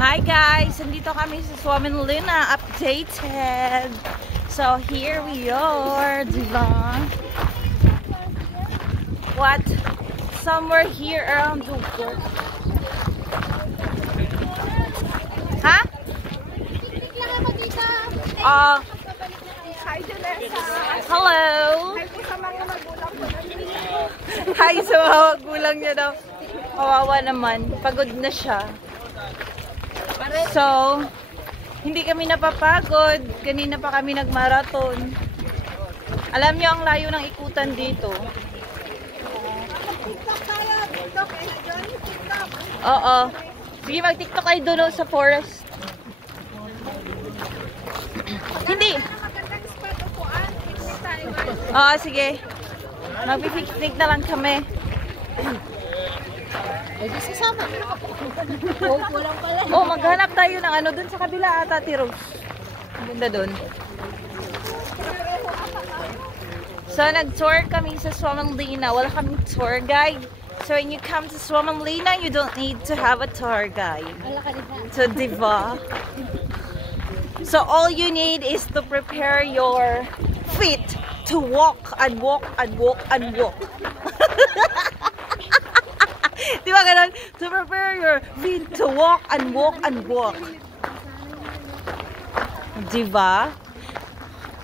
Hi guys! Nandito kami sa Suomenlinna updated. So here we are, diba? What? Somewhere here around the world. Ha? Hi, Janessa. Hello! Hi po sa mga magulang po namin. Hi sa mga magulang niya daw. Kawawa naman. Pagod na siya. So, hindi kami napapagod. Kanina pa kami nagmarathon. Alam niyo ang layo ng ikutan dito. TikTok tayo. TikTok. Eh, Johnny, TikTok. Oo. Sige, mag-tiktok kayo doon sa forest. Hindi. Magandang spot upuan. Picnic tayo, guys. Oo, sige. Mag-picnic na lang kami. Pwede sasama. Oh, kulang pala. Oh, maghanap tayo ng ano doon sa kabila ata, Tiros. Ang ganda doon. So, nag-tour kami sa Suomenlinna. Wala kaming tour guide. So, when you come to Suomenlinna, you don't need to have a tour guide. So, diba? So, all you need is to prepare your feet to walk and walk and walk and walk. Di ba ganun? To prepare your feet to walk and walk and walk. Di ba?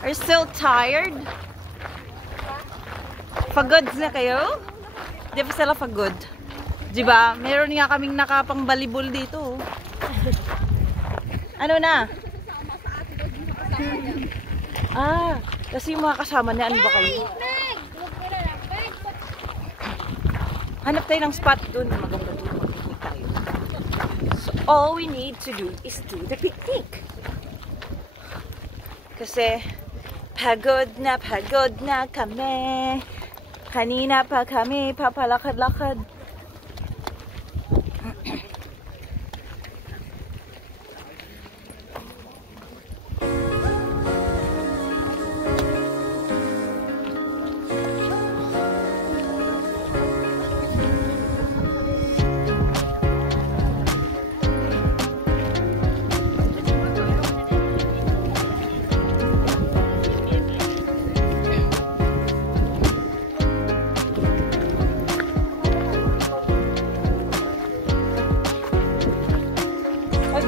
Are you still tired? Pagod na kayo? Di ba sila pagod? Di ba? Meron nga kaming nakapangbalibol dito. Ano na? Ah, kasi yung mga kasama niya, ano ba kayo? Hanap tayo ng spot doon na maganda doon. Mag-picnic tayo. So, all we need to do is do the picnic. Kasi, pagod na kami. Kanina pa kami papalakad-lakad.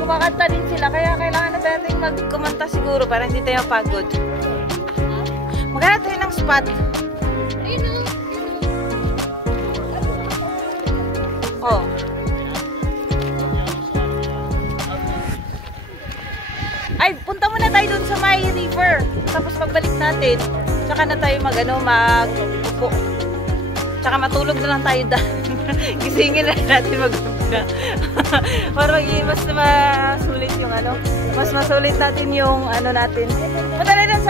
Kumakanta din sila, kaya kailangan na natin magkumanta siguro para hindi tayo pagod. Maghanap tayo ng spot. Oh. Ay, punta muna tayo dun sa may river. Tapos pagbalik natin, tsaka na tayo mag-upo. Tsaka matulog na lang tayo dahil. Gisingin na natin mag-upo. Para mas masulit yung mas masulit natin yung natin. Punta na lang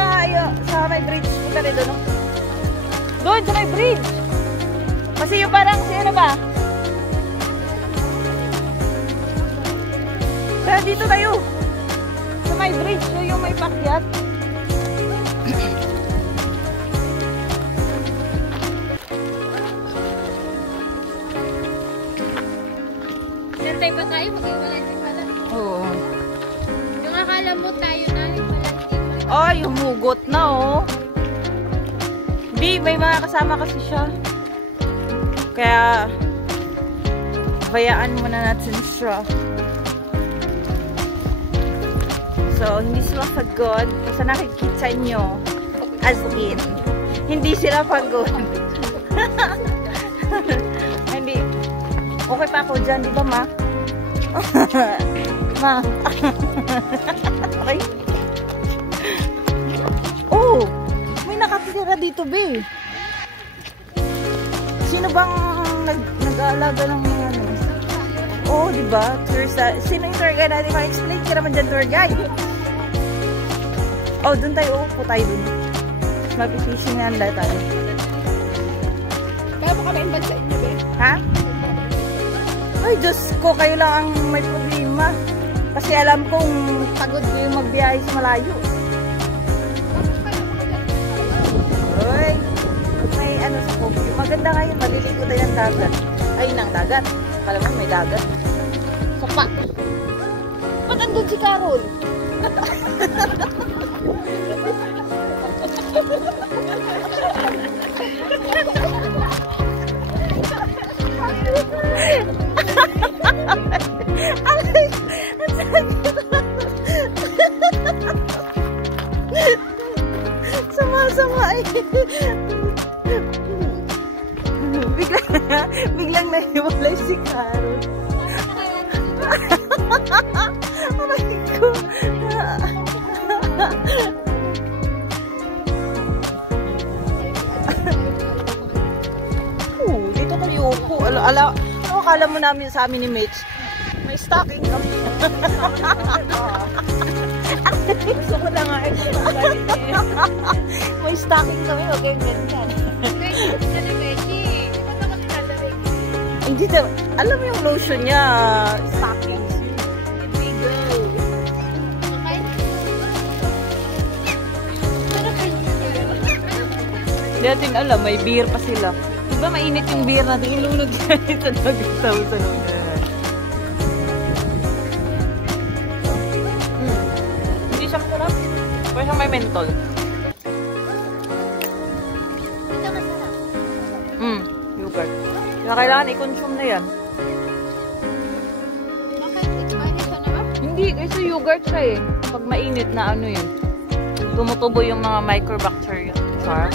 sa may bridge. Punta na doon. Doon sa may bridge. Kasi yung parang ano ba? Kaya dito tayo. Sa may bridge. Yung may pakyat. Santay pa tayo, mag-iwalay din pala. Oo. Yung akala mo tayo na, yung pala hindi mo. Ay, humugot na oh. Di, may mga kasama kasi siya. Kaya, bayaan muna natin siya. So, hindi sila pagod. Kasi nakikita nyo, as in, hindi sila pagod. Hindi. Okay pa ako dyan, di ba ma? Ma. Okay. Oh, may nakatira dito, be. Sino bang nag-aalaga ng ano? Oh, di ba? Sino yung tour guide natin? Ma-explain ka naman dyan, tour guide. Oh, dun tayo. Upo tayo dun. Mag-fishing na tayo. Kaya mo kami invite sa inyo, be? Ha? Ay, Diyos ko, kayo lang ang may problema. Kasi alam kong pagod ko yung magbiyahe sa malayo. Uy, may sa Kogyo. Maganda ngayon, maliligo tayo ng dagat. Ay, ng dagat. Pala mo, may dagat. Sapa. Ba't andun si Carol? Sama-sama eh. Biglang nahiwalay si Carol. Aray ko. Dito kayo upo. Ano akala mo namin sa amin ni Mitch? May stocking kami. Gusto ko na nga may stocking kami. Huwag kayong ganyan. Hindi na. Alam mo yung lotion niya. Stockings. Hindi natin alam. May beer pa sila. Diba mainit yung beer natin? Ilunod siya ito. Nagtawsan mo na. Hindi siya masarap. Pero siyang may mentol. Yogurt. Kaya kailangan i-consume na yan. Bakit? Expired siya na ba? Hindi, kasi yogurt siya eh. Pag mainit na ano yun. Tumutubo yung mga microbacteria. Char.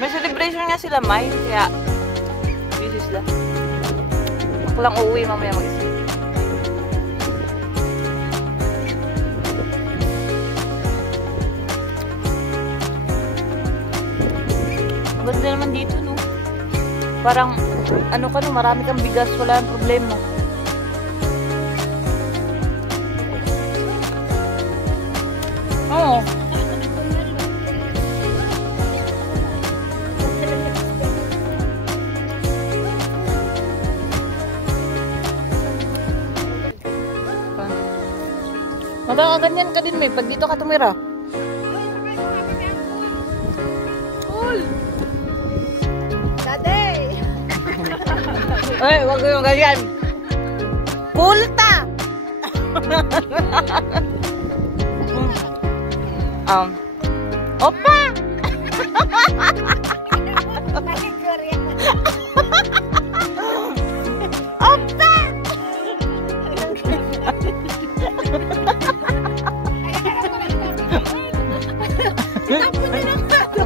May celebration nga sila, May. Kaya, busy sila. Ako lang uuwi mamaya mag-isip. Ganda naman dito, no? Parang, ano ka no, marami kang bigas, wala ang problema. Oo. Magkakaganyan ka din, May, pag dito ka tumira. Cool! Daddy! Ay, wag yung ganyan. Pulta! Opa! Opa! Tapos din ang pato.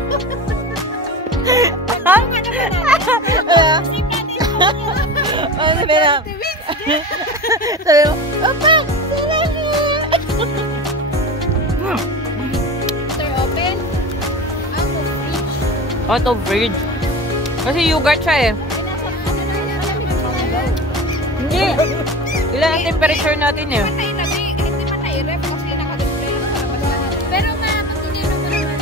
Ano sabi na? Sabi mo, Opa! Sir, open. Out of fridge. Kasi yogurt siya eh. Hindi. Ilan ang temperature natin eh? Hindi man na-ref kasi nakadisplay na sa labas. Pero nga, patuloy naman naman.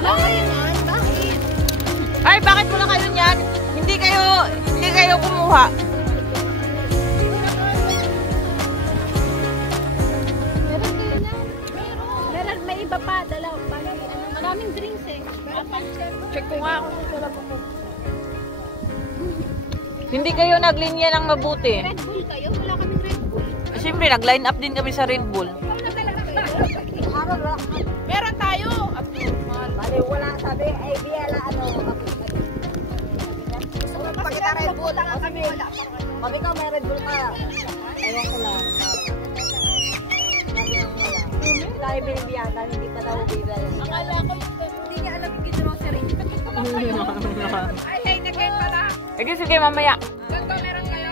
Bakit? Ay, bakit wala kayo niyan? Hindi kayo kumuha. Meron kayo na? Meron, may iba pa. Maraming drinks eh. Check ko nga kung wala pa ko. Hindi kayo naglinya ng mabuti. Red Bull kayo? Wala kaming Red Bull. Siyempre, nag-line up din kami sa Red Bull. Meron tayo. Bale, wala sabi, ay biyala ano, gusto mo pakita Red Bull, kami ka may Red Bull ka. Ewan ko lang. Sabi lang wala. Tayo binibiyata, hindi pa daw bigay. Akala ko hindi niya alam yung grocery. Ay, nag-get pala. Sige, sige, mamaya. Ganto meron kayo?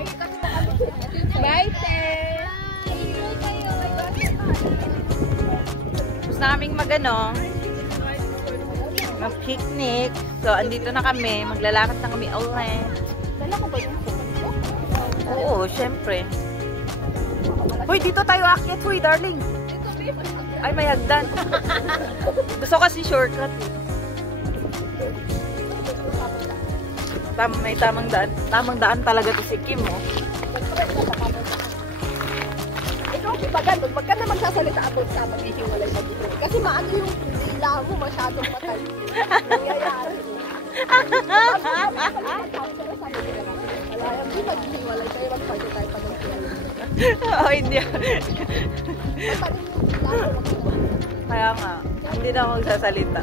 Ay, kasi bye, Tapos na kaming mag-picnic. So, andito na kami. Maglalakad na kami ulit. Dala ko ba yung phone ko? Oo, syempre. Hoy, dito tayo aakyat, hoy, darling. Dito, babe. Ay, may hagdan. Gusto kasi shortcut eh. May tamang daan. Tamang daan talaga to si Kim, oh. Ikaw, di ba ganun? Wag ka na magsasalita about sa maghihiwalay na dito. Kasi maano yung dila mo masyadong matay. Nangyayari. Alayang di maghihiwalay kayo, magpwede tayo pa maghihiwalay. Oh, hindi. Mataling yung dila mo. Kaya nga, hindi na ako magsasalita.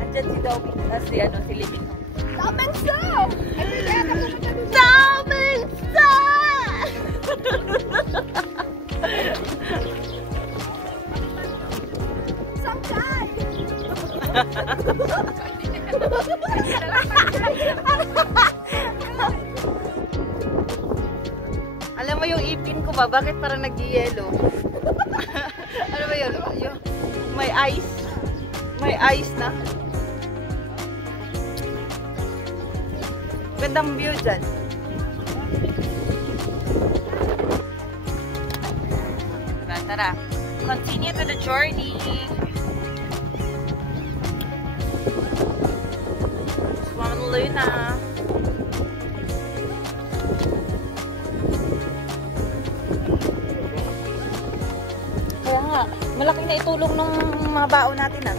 Andyan si Dobby, si Liming. Daming sao! Daming Sangkay! Alam mo yung ipin ko ba? Bakit parang nag-yellow? Ano ba yun? May ice. May ice na. Gandang view dyan. Tara. Continue to the journey. Swam Luna. Kaya nga, malaki na itulong ng mga baon natin ah.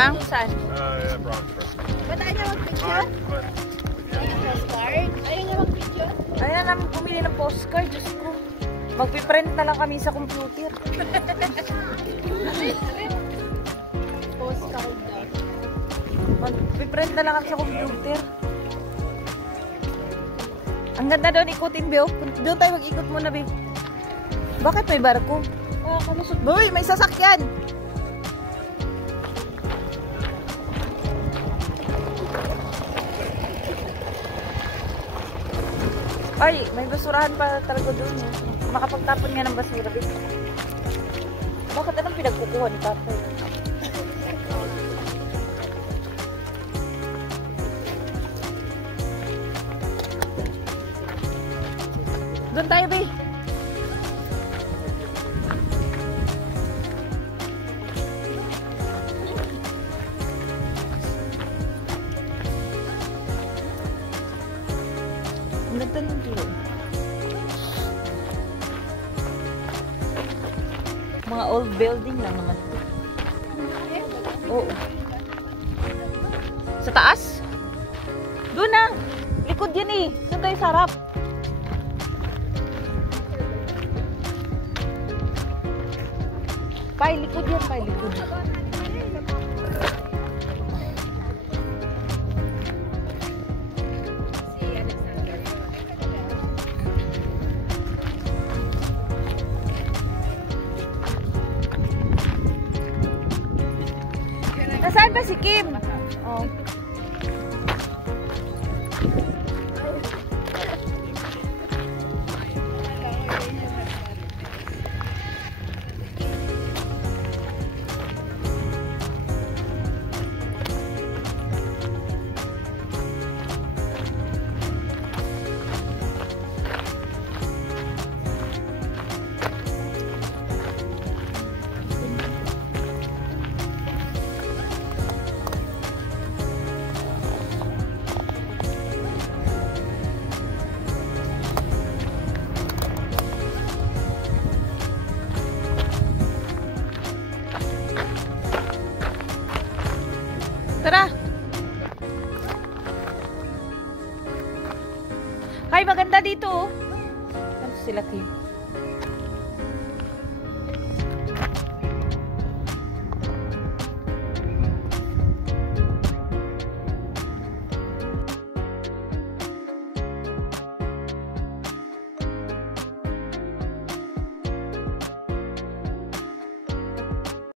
Ang saan? Yeah, bronze first. Ba't ayaw niya mag-picture? Postcard? Ayaw niya mag-picture? Ayaw na namin pumili ng postcard. Diyos ko. Magpiprint na lang kami sa computer. Postcard daw. Magpiprint na lang kami sa computer. Ang ganda doon ikutin, Beo. Doon tayo mag-ikot muna, Be. Bakit may barko? Kalusot. Boy, may sasakyan! Ay, may basurahan pa talaga doon. Eh. Makapagtapon nga ng basura. Babe. Bakit anong pinagkukuha ni Tatay? Doon tayo, Be. Ang ganda ng view. Mga old building lang naman. Oo. Sa taas? Doon na. Likod yan eh. Doon tayo sa harap. Pai, likod yan. Pai, likod. Nasaan ba si Kim? Oh. Tara! Ay, maganda dito oh. Ano sila, Kim?